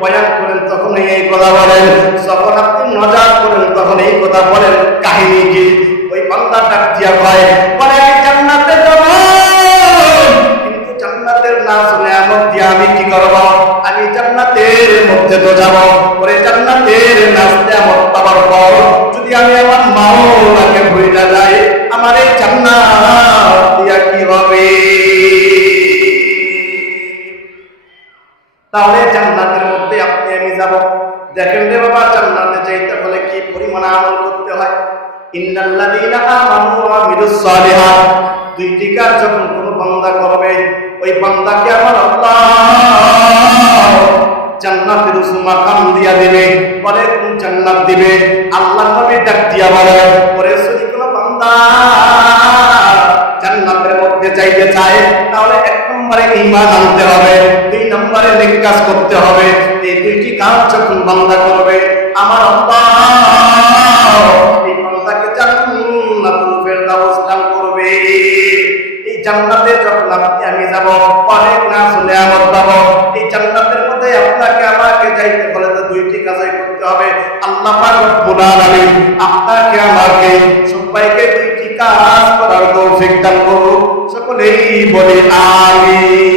বয়ান করেন তখন এই কথা বলেন, যখন আপনি নজাত করেন তখন এই কথা বলেন। কাহিনী কি? ওই বান্দা ডাক দিয়া কয়, বলে আমি জান্নাতে যাব, কিন্তু জান্নাতের নাজ নেয়ামত দিয়ে আমি কি করব? আমি জান্নাতের মধ্যে তো যাব, ওরে জান্নাতের নাজ নেয়ামত পাওয়ার পর যদি আমি আমার মাওলাকে ভুলে যাই, আমার এই জান্নাত দিয়া কি হবে? তাহলে জান্নাতের মধ্যে আপনি আমি যাব। দেখেন রে বাবা, জান্নাতে যাইতে হলে কি পরিমাণ আমল করতে হয়। ইন্নাল্লাযীনা আমানু ওয়া আমিলুস সালিহাত, দুইটি কাজ যখন কোনো বান্দা করবে, ওই বান্দাকে আমার আল্লাহ জান্নাতের উঁচু মাকাম দিয়া দিবে। বলে কোন জান্নাত দিবে? আল্লাহ নবী ডাক দিয়া বলে, ওরে যদি কোনো বান্দা জান্নাতের মধ্যে যাইতে চায়, তাহলে এক নম্বরে ঈমান আনতে হবে, দুই নম্বরে নেক কাজ করতে হবে। এই দুইটি কাজ যখন বান্দা করবে, আমার আল্লাহ এই বান্দাকে জান্নাতুল ফেরদাউস দান করবে। এই জান্নাতে যখন আপনি আমি যাব, অনেক নাজ নেয়ামত পাবো। এই জান্নাতের মধ্যে আপনাকে আমাকে যাইতে হলে তো দুইটি কাজই করতে হবে। আল্লাহ পাক রব্বুল আলামিন আপনাকে আমাকে সবাইকে দুইটি কাজ করার তৌফিক দান করুন। সকলেই বলি আমিন।